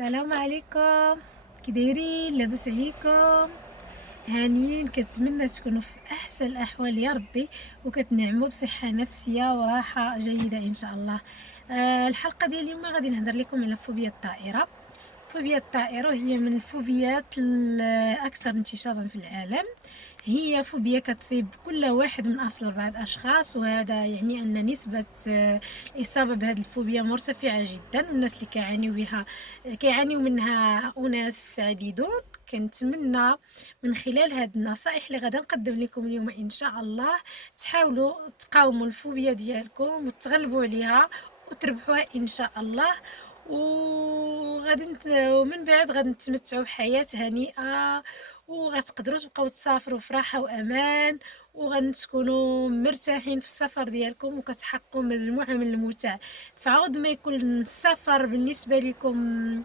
السلام عليكم. كي دايرين؟ لاباس عليكم؟ هانيين؟ كنتمنى تكونوا في احسن الاحوال يا ربي، وكتنعموا بصحه نفسيه وراحه جيده ان شاء الله. الحلقه ديال اليوم غادي نهضر لكم على فوبيا الطائره. فوبيا الطائرة هي من الفوبيات الأكثر انتشارا في العالم. هي فوبيا كتصيب كل واحد من أصل 4 أشخاص، وهذا يعني أن نسبة الإصابة بهذه الفوبيا مرتفعة جدا، والناس اللي كيعانيو منها أناس عديدون. كنتمنى من خلال هذه النصائح اللي غادا نقدم لكم اليوم إن شاء الله تحاولوا تقاوموا الفوبيا ديالكم وتغلبوا عليها وتربحوها إن شاء الله. ومن بعد غادي نتمتعوا بحياة هنيئة، وغتقدروا تبقاو تسافروا في راحة وأمان، وغتكونوا مرتاحين في السفر ديالكم وكتحققوا مجموعة من المتع. فعوض ما يكون السفر بالنسبة لكم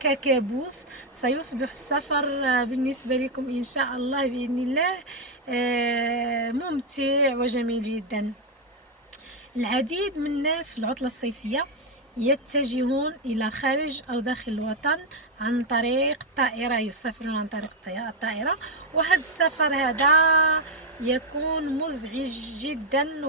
ككابوس، سيصبح السفر بالنسبة لكم إن شاء الله بإذن الله ممتع وجميل جدا. العديد من الناس في العطلة الصيفية يتجهون إلى خارج أو داخل الوطن عن طريق الطائرة، يسافرون عن طريق الطائرة. وهذا السفر هذا يكون مزعج جدا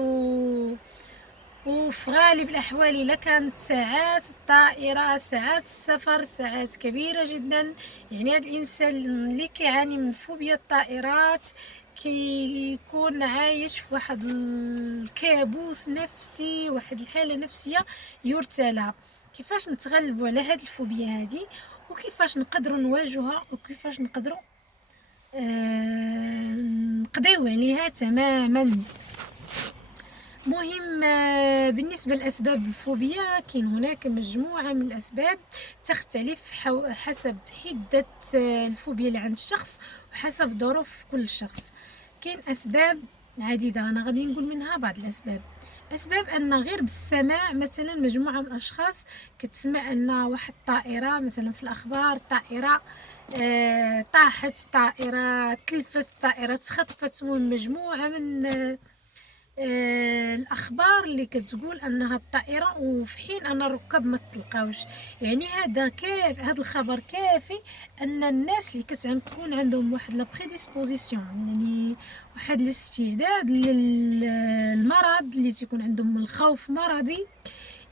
وفي غالب الأحوال إلا كانت ساعات الطائرة، ساعات السفر، ساعات كبيرة جدا. يعني هذا الإنسان اللي كيعاني من فوبيا الطائرات كيكون عايش في واحد الكابوس نفسي، واحد الحالة نفسية يرثى. كيفاش نتغلبوا على هذه الفوبيا هذه، وكيفاش نقدروا نواجهها، وكيفاش نقدروا نقضيو عليها تماما. مهم. بالنسبة لأسباب الفوبيا كاين هناك مجموعة من الأسباب تختلف حسب حدة الفوبيا اللي عند الشخص وحسب ظروف كل شخص. كاين أسباب عديدة، أنا غادي نقول منها بعض الأسباب. أسباب أن غير بالسماع مثلا مجموعة من الأشخاص كتسمع أن واحد الطائرة مثلا في الأخبار، طائرة طاحت، طائرة تلفت، طائرة تخطفت، مجموعة من الاخبار اللي كتقول انها الطائره وفي حين ان الركاب ما تلقاوش. يعني هذا الخبر كافي ان الناس اللي كتكون عندهم واحد لا بريديسبوزيسيون، يعني واحد الاستعداد للمرض، اللي تيكون عندهم الخوف مرضي،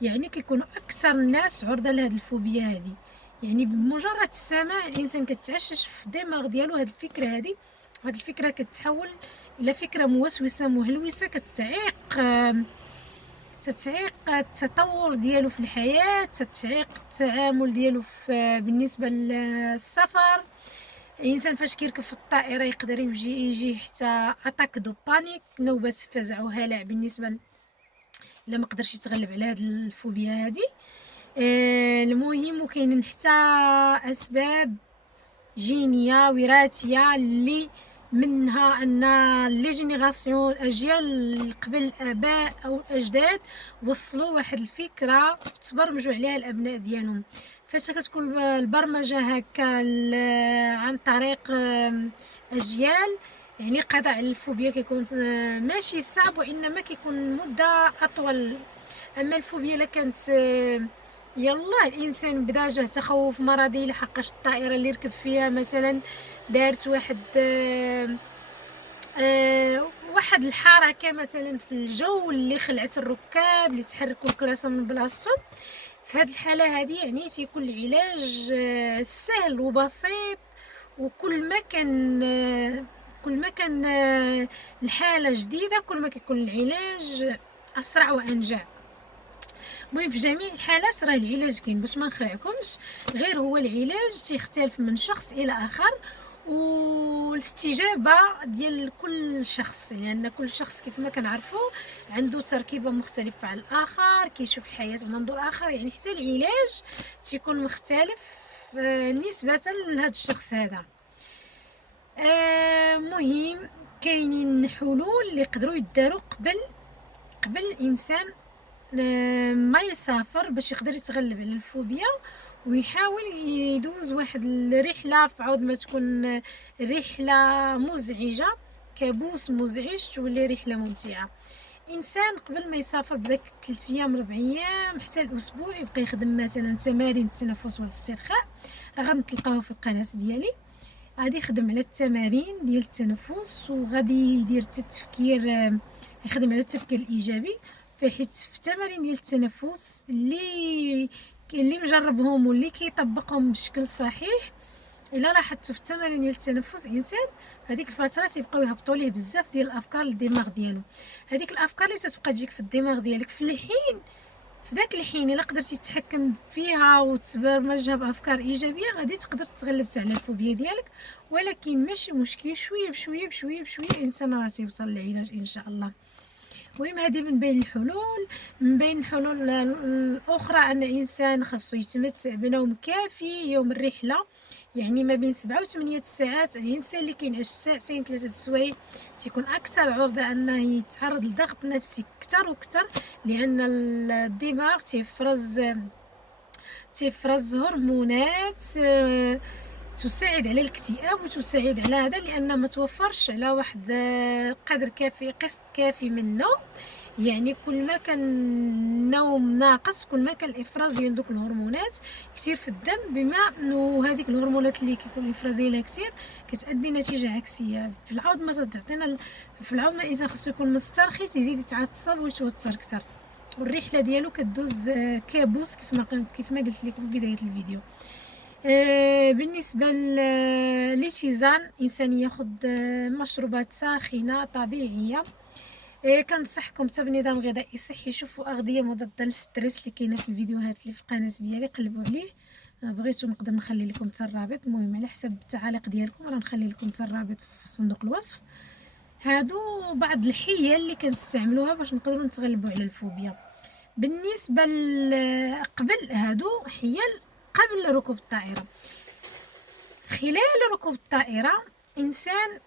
يعني كيكونوا اكثر الناس عرضه لهذه الفوبيا هذه. يعني بمجرد السماع الانسان كتعشش في الدماغ ديالو هذه الفكره هذه، وهذه الفكره كتحول الى فكره موسوسه مهلوسه تتعيق التطور ديالو في الحياه، تتعيق التعامل ديالو بالنسبه للسفر. الانسان فاش كيركب في الطائره يقدر يجي حتى اتاك دو بانيك، نوبه فزع وهلع بالنسبه الا ما قدرش يتغلب على هذه الفوبيا هذه. المهم وكاينين حتى اسباب جينيه وراثيه، اللي منها ان لي جينيراسيون، الاجيال قبل الاباء او الاجداد وصلوا واحد الفكره وتبرمجوا عليها الابناء ديالهم. فاش كتكون البرمجه هكا عن طريق اجيال، يعني قضاء على الفوبيا كيكون ماشي صعب، وانما كيكون مده اطول. اما الفوبيا الا كانت يلا الانسان بدا جاه تخوف مرضي لحقاش الطائره اللي ركب فيها مثلا دارت واحد الحركه مثلا في الجو اللي خلعت الركاب، اللي تحركوا الكراسه من بلاصتهم. في هذه الحاله هذه يعني تيكون العلاج سهل وبسيط، وكل ما كان الحاله جديده كل ما كيكون العلاج اسرع وانجع. المهم في جميع الحالات راه العلاج كاين، باش ما نخرعكمش، غير هو العلاج تيختلف من شخص الى اخر، والاستجابه ديال كل شخص، لان يعني كل شخص كيف ما كنعرفوا عنده تركيبه مختلفه على الاخر، كيشوف الحياه من منظور اخر. يعني حتى العلاج تيكون مختلف نسبه لهذا الشخص هذا. مهم كاينين حلول اللي يقدروا يداروا قبل الانسان ما يسافر، باش يقدر يتغلب على الفوبيا ويحاول يدوز واحد الرحله، في عوض ما تكون رحله مزعجه، كابوس مزعج، تولي رحله ممتعه. انسان قبل ما يسافر بداك 3 ايام 4 ايام حتى الاسبوع يبقى يخدم مثلا تمارين التنفس والاسترخاء، راه غادي تلقاوه في القناه ديالي. غادي يخدم على التمارين ديال التنفس، وغادي يدير حتى التفكير، يخدم على التفكير الايجابي. فحيت في التمارين ديال التنفس اللي مجربهم واللي كيطبقهم بشكل صحيح، الا لاحظتوا في التمارين ديال التنفس الانسان في هذيك الفتره تيبقاو يهبطوا ليه بزاف ديال الافكار للدماغ ديالو. هذيك الافكار اللي تتبقى تجيك في الدماغ ديالك في ذاك الحين الا قدرتي تتحكم فيها وتبرمجها بافكار ايجابيه، غادي تقدر تغلب على الفوبيا ديالك. ولكن ماشي مشكل، شويه بشويه بشويه بشويه الانسان راه تيوصل للعلاج ان شاء الله. المهم هذه من بين الحلول. من بين الحلول الاخرى ان الانسان خاصو يتمتع بنوم كافي يوم الرحله، يعني ما بين 7 و 8 ساعات. الانسان اللي كينعس ساعتين 3 سوايع تيكون اكثر عرضه انه يتعرض لضغط نفسي اكثر وكثر، لان الدماغ تيفرز هرمونات تساعد على الاكتئاب وتساعد على هذا، لان ما توفرش على واحد قدر كافي، قسط كافي من النوم. يعني كل ما كان النوم ناقص كل ما كان الافراز ديال دوك الهرمونات كثير في الدم، بما انه هذيك الهرمونات اللي كيكون الافراز ديالها كثير كتادي نتيجه عكسيه. في العوض ما تعطينا، في العوض ما الانسان خصو يكون مسترخي تيزيد يتعصب ويتوتر اكثر، والرحله ديالو كدوز كابوس كيف ما قلت لكم في بدايه الفيديو. بالنسبه للاتزان، الانسان ياخذ مشروبات ساخنه طبيعيه. كنصحكم حتى بنظام غذائي صحي. شوفوا اغذيه مضاده للستريس اللي كاينه في الفيديوهات اللي في القناه ديالي، قلبوا عليه. بغيتو نقدر نخلي لكم حتى الرابط، المهم على حسب التعاليق ديالكم راه نخلي لكم حتى الرابط في صندوق الوصف. هادو بعض الحيل اللي كنستعملوها باش نقدروا نتغلبوا على الفوبيا. بالنسبه قبل هادو حيل قبل ركوب الطائره. خلال ركوب الطائره انسان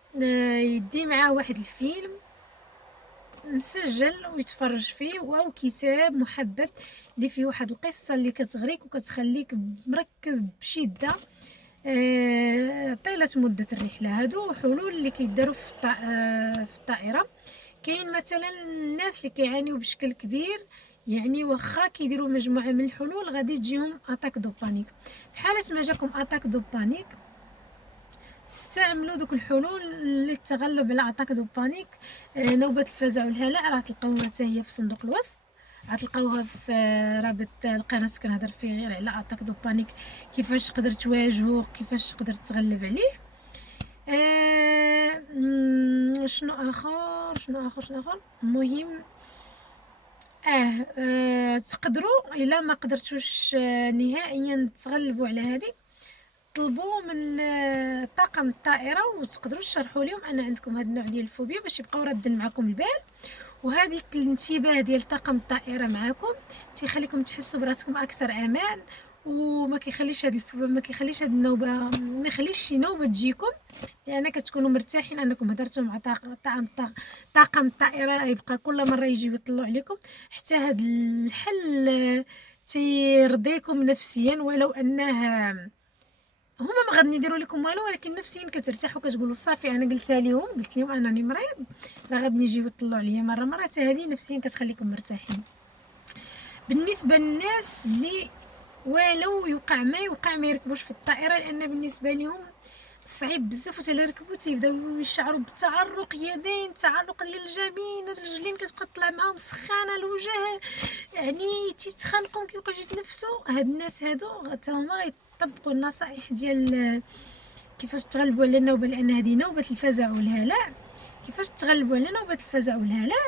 يدي معاه واحد الفيلم مسجل ويتفرج فيه، او كتاب محبب اللي فيه واحد القصه اللي كتغريك وكتخليك مركز بشده طيله مده الرحله. هادو حلول اللي كيداروا في الطائره. كاين مثلا الناس اللي كيعانيوا بشكل كبير، يعني واخا كيديروا مجموعه من الحلول غادي تجيهم اتاك دو بانيك. في حاله ما جاكم اتاك دو بانيك استعملوا دوك الحلول للتغلب على اتاك دو بانيك. نوبه الفزع والهلع راه تلقاوها حتى هي في صندوق الوصف، غتلقاوها في رابط القناه كنهضر فيه غير على اتاك دو بانيك، كيفاش تقدر تواجهه، كيفاش تقدر تغلب عليه. شنو اخر المهم تقدروا الا ما قدرتوش نهائيا تغلبوا على هذه، طلبوا من طاقم الطائره وتقدروا تشرحوا لهم ان عندكم هذا النوع ديال الفوبيا باش يبقاو رادين معكم البال. وهذيك الانتباه ديال طاقم الطائره معكم تيخليكم تحسوا براسكم اكثر امان، وما كيخليش ما كيخليش هاد النوبه، ما يخليش شي نوبه تجيكم، لان كتكونوا مرتاحين انكم هضرتوا مع طاقم الطائره. يبقى كل مره يجيو يطلعوا عليكم حتى هاد الحل تيرضيكم نفسيا، ولو انه هما ما غادي يديروا لكم والو، ولكن نفسيا كترتاحوا كتقولوا صافي انا قلت لهم انني مريض، راه غادي يجيو يطلعوا عليا مره حتى هذه نفسيا كتخليكم مرتاحين. بالنسبه للناس اللي ولو يوقع ما يركبوش في الطائره، لان بالنسبه لهم صعيب بزاف، وتا الا ركبوا تيبداو يشعروا بتعرق يدين، تعرق ديال الجبين، الرجلين كتبقى تطلع معاهم سخانه، الوجه يعني تيتخنقوا ما كيبقاوش يتنفسوا. هاد الناس هادو حتى هما غيطبقوا النصائح ديال كيفاش تغلبوا على النوبه، لان هذه نوبه الفزع والهلع. كيفاش تغلبوا على نوبه الفزع والهلع؟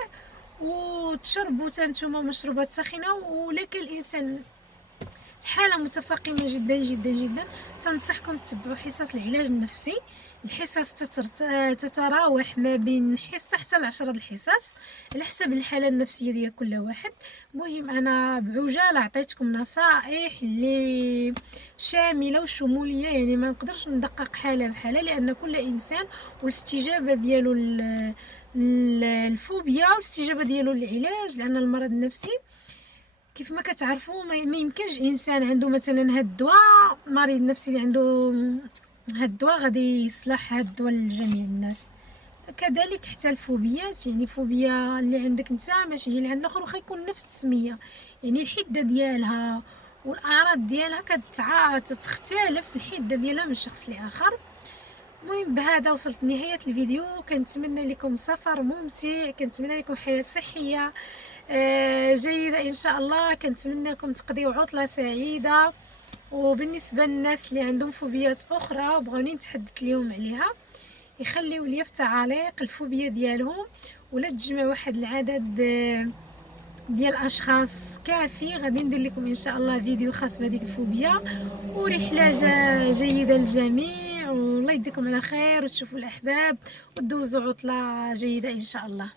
وتشربوا نتوما مشروبات ساخنه. ولكن الانسان حالة متفاقمة جدا جدا جدا، تنصحكم تتبعوا حصص العلاج النفسي. الحصص تتراوح ما بين حصة حتى ل10 الحصص على حسب الحالة النفسية ديال كل واحد. المهم أنا بعجالة عطيتكم نصائح اللي شاملة وشمولية، يعني ما نقدرش ندقق حالة بحالة، لأن كل إنسان والاستجابة ديالو الفوبيا والاستجابة ديالو للعلاج، لأن المرض النفسي كيف ما كتعرفوا ما يمكنش انسان عنده مثلا هاد الدواء، مريض نفسي اللي عنده هاد الدواء غادي يصلح هاد الدواء لجميع الناس. كذلك حتى الفوبيات، يعني فوبيا اللي عندك انت ماشي هي اللي عند الاخر، واخا يكون نفس السميه، يعني الحده ديالها والاعراض ديالها تختلف الحده ديالها من شخص لاخر. المهم بهذا وصلت لنهايه الفيديو. كنتمنى لكم سفر ممتع، كنتمنى لكم حياه صحيه جيده ان شاء الله. كنتمنى لكم تقضيو عطله سعيده. وبالنسبه للناس اللي عندهم فوبيات اخرى وبغوني نتحدث ليهم عليها، يخليو لي في تعاليق الفوبيا ديالهم، ولا تجمع واحد العدد ديال الاشخاص كافي. غادي ندير لكم ان شاء الله فيديو خاص بهذيك الفوبيا. ورحله جيده للجميع، والله يديكم على خير وتشوفوا الاحباب وتدوزوا عطله جيده ان شاء الله.